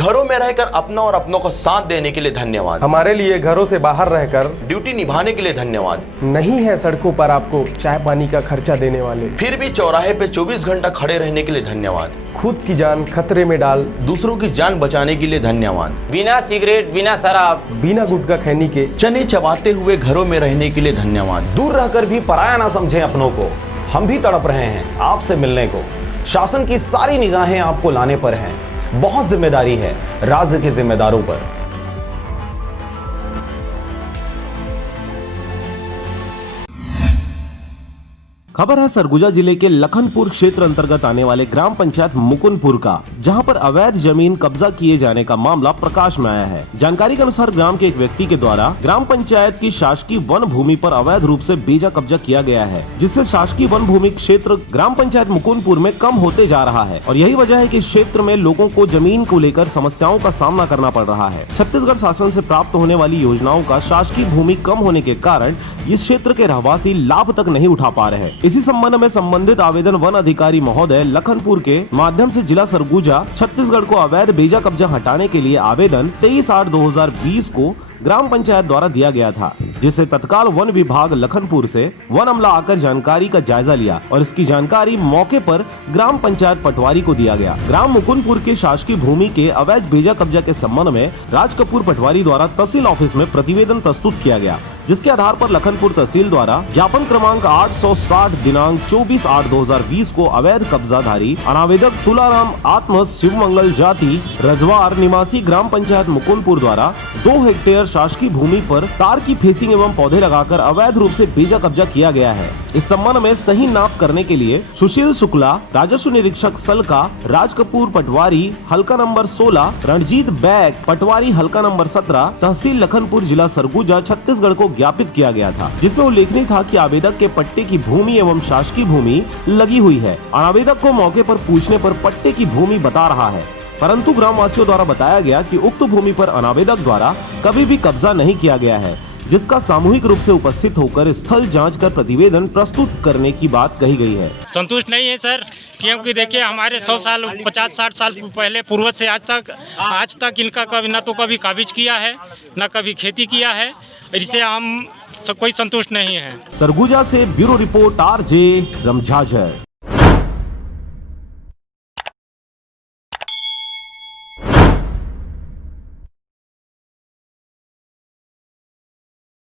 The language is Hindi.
घरों में रहकर अपना और अपनों को साथ देने के लिए धन्यवाद। हमारे लिए घरों से बाहर रहकर ड्यूटी निभाने के लिए धन्यवाद। नहीं है सड़कों पर आपको चाय पानी का खर्चा देने वाले, फिर भी चौराहे पे 24 घंटा खड़े रहने के लिए धन्यवाद। खुद की जान खतरे में डाल दूसरों की जान बचाने के लिए धन्यवाद। बिना सिगरेट, बिना शराब, बिना गुटखा खैनी के चने चबाते हुए घरों में रहने के लिए धन्यवाद। दूर रहकर भी पराया ना समझें अपनों को। हम भी तड़प रहे हैं आपसे मिलने को। शासन की सारी निगाहें आपको लाने पर हैं। बहुत जिम्मेदारी है राज्य के जिम्मेदारों पर। खबर है सरगुजा जिले के लखनपुर क्षेत्र अंतर्गत आने वाले ग्राम पंचायत मुकुंदपुर का, जहां पर अवैध जमीन कब्जा किए जाने का मामला प्रकाश में आया है। जानकारी के अनुसार ग्राम के एक व्यक्ति के द्वारा ग्राम पंचायत की शासकीय वन भूमि पर अवैध रूप से बेजा कब्जा किया गया है, जिससे शासकीय वन भूमि क्षेत्र ग्राम पंचायत मुकुंदपुर में कम होते जा रहा है। और यही वजह है कि इस क्षेत्र में लोगों को जमीन को लेकर समस्याओं का सामना करना पड़ रहा है। छत्तीसगढ़ शासन से प्राप्त होने वाली योजनाओं का शासकीय भूमि कम होने के कारण इस क्षेत्र के रहवासी लाभ तक नहीं उठा पा रहे हैं। इसी संबंध में संबंधित आवेदन वन अधिकारी महोदय लखनपुर के माध्यम से जिला सरगुजा छत्तीसगढ़ को अवैध बेजा कब्जा हटाने के लिए आवेदन 23/8/2020 को ग्राम पंचायत द्वारा दिया गया था, जिसे तत्काल वन विभाग लखनपुर से वन अमला आकर जानकारी का जायजा लिया और इसकी जानकारी मौके पर ग्राम पंचायत पटवारी को दिया गया। ग्राम मुकुंदपुर के शासकीय भूमि के अवैध बेजा कब्जा के संबंध में राज कपूर पटवारी द्वारा तहसील ऑफिस में प्रतिवेदन प्रस्तुत किया गया, जिसके आधार पर लखनपुर तहसील द्वारा ज्ञापन क्रमांक 860 दिनांक 24/8/2020 को अवैध कब्जाधारी अनावेदक तुलाराम आत्म शिवमंगल जाति रजवार निवासी ग्राम पंचायत मुकुंदपुर द्वारा 2 हेक्टेयर शासकीय भूमि पर तार की फेसिंग एवं पौधे लगाकर अवैध रूप से बेजा कब्जा किया गया है। इस संबंध में सही नाप करने के लिए सुशील शुक्ला, राजस्व निरीक्षक सलका, राज कपूर पटवारी हल्का नंबर 16, रणजीत बैग पटवारी हल्का नंबर 17, तहसील लखनपुर जिला सरगुजा छत्तीसगढ़ को ज्ञापित किया गया था, जिसमें उल्लेखनीय था कि आवेदक के पट्टे की भूमि एवं शासकीय भूमि लगी हुई है। आवेदक को मौके पर पूछने पर पट्टे की भूमि बता रहा है, परंतु ग्रामवासियों द्वारा बताया गया कि उक्त भूमि पर अनावेदक द्वारा कभी भी कब्जा नहीं किया गया है, जिसका सामूहिक रूप से उपस्थित होकर स्थल जांच कर प्रतिवेदन प्रस्तुत करने की बात कही गई है। संतुष्ट नहीं है सर, क्योंकि देखिए हमारे 100 साल 50-60 साल पहले पूर्वज से आज तक इनका कभी न तो कभी काबिज किया है न कभी खेती किया है, इससे हम कोई संतुष्ट नहीं है। सरगुजा से ब्यूरो रिपोर्ट RJ रमझाझर।